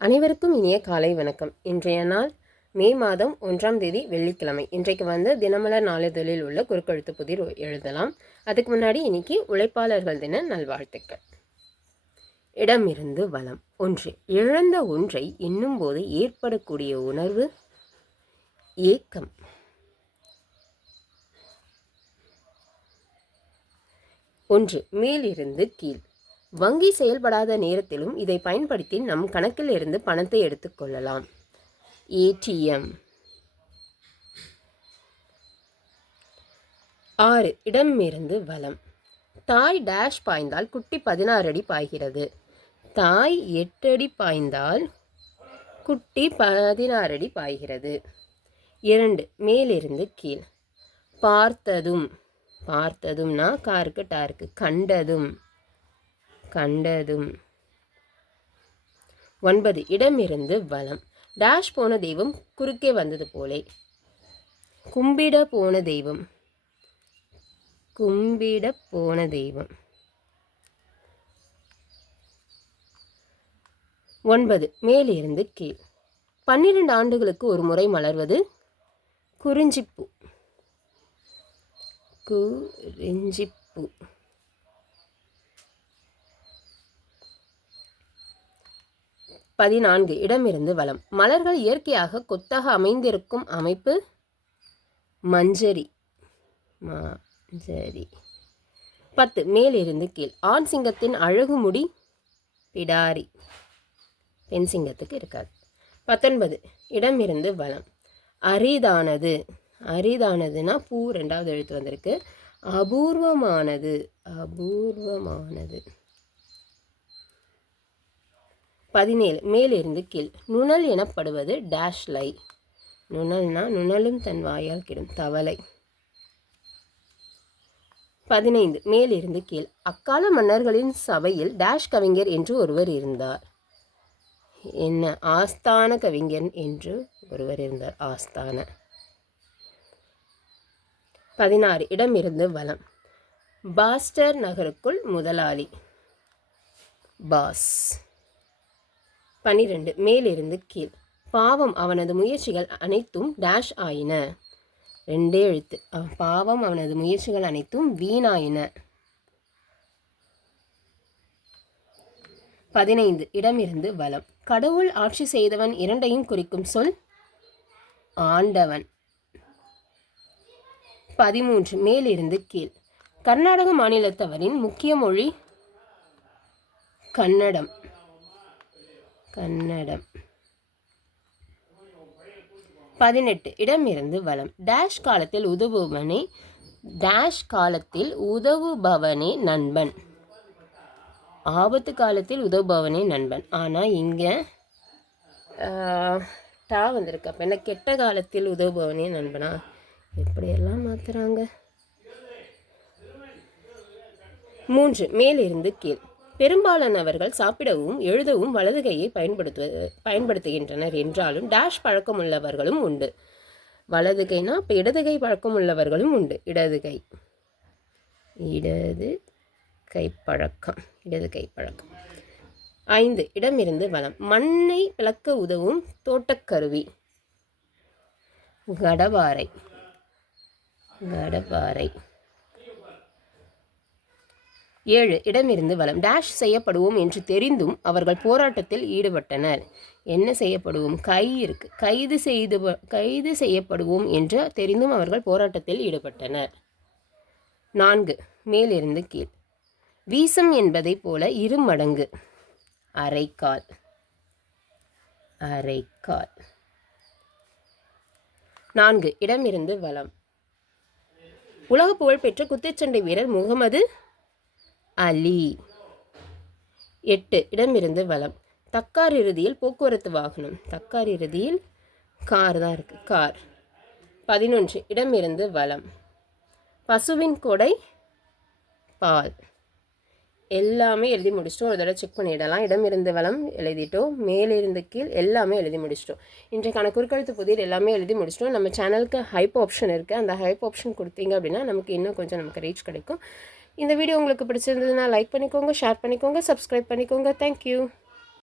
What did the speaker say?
அனைவருக்கும் இனிய காலை வணக்கம். இன்றைய நாள் மே மாதம் 1ஆம் தேதி வெள்ளிக்கிழமை. இன்றைக்கு தினமலர் நாளிதழில் உள்ள குறுக்கெழுத்து புதிர் எழுதலாம். அதுக்கு முன்னாடி இன்னைக்கு உழைப்பாளர்கள் தின நல்வாழ்த்துக்கள். இடமிருந்து வலம். 1. இழந்த ஒன்றை எண்ணும் போது ஏற்படக்கூடிய உணர்வு ஏக்கம். 1. மேலிருந்து கீழ். வங்கி செயல்படாத நேரத்திலும் இதை பயன்படுத்தி நம் கணக்கில் இருந்து பணத்தை எடுத்துக்கொள்ளலாம். ஏடிஎம். 6. இடமிருந்து வலம். தாய் டேஷ் பாய்ந்தால் குட்டி 16 அடி பாய்கிறது. தாய் 8 அடி பாய்ந்தால் குட்டி 16 அடி பாய்கிறது. 2. மேலிருந்து கீழ். பார்த்ததும். பார்த்ததும்னா காருக்கு டாருக்கு. கண்டதும். கண்டதும். 9. இடமிருந்து வலம். டேஷ் போன தெய்வம் குறுக்கே வந்தது போலே. கும்பிட போன தெய்வம். கும்பிட போன தெய்வம். 9. மேலிருந்து கீழ். 12 ஆண்டுகளுக்கு ஒரு முறை மலர்வது குறிஞ்சிப்பூ. குறிஞ்சிப்பூ. 14. இடமிருந்து வலம். மலர்கள் இயற்கையாக கொத்தாக அமைந்திருக்கும் அமைப்பு மஞ்சரி. மஞ்சரி. 10. மேலிருந்து கீழ். ஆண் சிங்கத்தின் அழகு முடி பிடாரி. பெண் சிங்கத்துக்கு இருக்காது. 19. இடமிருந்து வலம். அரிதானது. அரிதானதுன்னா பூ 2வது எழுத்து வந்திருக்கு. அபூர்வமானது. அபூர்வமானது. 17. மேலிருந்து கீழ். நுணல் எனப்படுவது டேஷ் லை. நுணல்னா நுணலும் தன் வாயால் கிடும் தவளை. 15. மேலிருந்து கீழ். அக்கால மன்னர்களின் சபையில் டேஷ் கவிஞர் என்று ஒருவர் இருந்தார். என்ன? ஆஸ்தான கவிஞர் என்று ஒருவர் இருந்தார். ஆஸ்தான. 16. இடமிருந்து வலம். பாஸ்டர் நகருக்குள் முதலாளி. பாஸ். 12. மேலிருந்து கீழ். பாவம் அவனது முயற்சிகள் அனைத்தும் டேஷ் ஆயின. 2 எழுத்து. பாவம் அவனது முயற்சிகள் அனைத்தும் வீணாயின. 15. இடமிருந்து வலம். கடவுள் ஆட்சி செய்தவன் 2ஐயும் குறிக்கும் சொல் ஆண்டவன். 13. மேலிருந்து கீழ். கர்நாடக மாநிலத்தவரின் முக்கிய மொழி கன்னடம். கன்னடம். 18. இடமிருந்து வலம். டேஷ் காலத்தில் உதவுபவனே டேஷ் காலத்தில் உதவுபவனே நண்பன். ஆபத்து காலத்தில் உதவுபவனே நண்பன். ஆனால் இங்கே டா வந்திருக்கு. அப்போ என்ன? கெட்ட காலத்தில் உதவுபவனே நண்பனா? எப்படியெல்லாம் மாற்றுறாங்க. 3. மேலிருந்து கீழ். பெரும்பாலானவர்கள் சாப்பிடவும் எழுதவும் வலது கையை பயன்படுத்துகின்றனர் என்றாலும் டேஷ் பழக்கம் உள்ளவர்களும் உண்டு. வலது கைனா இப்போ இடது கை பழக்கம் உள்ளவர்களும் உண்டு. இடது கை. இடது கை பழக்கம். இடது கை பழக்கம். 5. இடமிருந்து வலம். மண்ணை பிளக்க உதவும் தோட்டக்கருவி கடவாரை. கடவாரை. 7. இடமிருந்து வலம். டேஷ் செய்யப்படுவோம் என்று தெரிந்தும் அவர்கள் போராட்டத்தில் ஈடுபட்டனர். என்ன செய்யப்படுவோம்? கை இருக்கு. கைது செய்யப்படுவோம் என்று தெரிந்தும் அவர்கள் போராட்டத்தில் ஈடுபட்டனர். 4. மேலிருந்து கீழ். வீசம் என்பதை போல 2 மடங்கு. அரைக்கால். அரைக்கால். 4. இடமிருந்து வலம். உலக புகழ்பெற்ற குத்துச்சண்டை வீரர் முகமது அலி. 8. இடமிருந்து வலம். தக்கார் இறுதியில் போக்குவரத்து வாகனம். தக்கார் இறுதியில் கார் தான் இருக்குது. கார். 11. இடமிருந்து வலம். பசுவின் கொடை பால். எல்லாமே எழுதி முடிச்சிட்டோம். ஒரு தடவை செக் பண்ணிடலாம். இடமிருந்து வலம் எழுதிட்டோம். மேலிருந்து கீழ் எல்லாமே எழுதி முடிச்சிட்டோம். இன்றைக்கான குறுக்கெழுத்து புதிர் எல்லாமே எழுதி முடிச்சிட்டோம். நம்ம சேனலுக்கு ஹைப் ஆப்ஷன் இருக்குது. அந்த ஹைப் ஆப்ஷன் கொடுத்தீங்க அப்படின்னா நமக்கு இன்னும் கொஞ்சம் நமக்கு ரீச் கிடைக்கும். இந்த வீடியோ உங்களுக்கு பிடிச்சிருந்ததுன்னா லைக் பண்ணிக்கோங்க, ஷேர் பண்ணிக்கோங்க, சப்ஸ்கிரைப் பண்ணிக்கோங்க. தேங்க்யூ.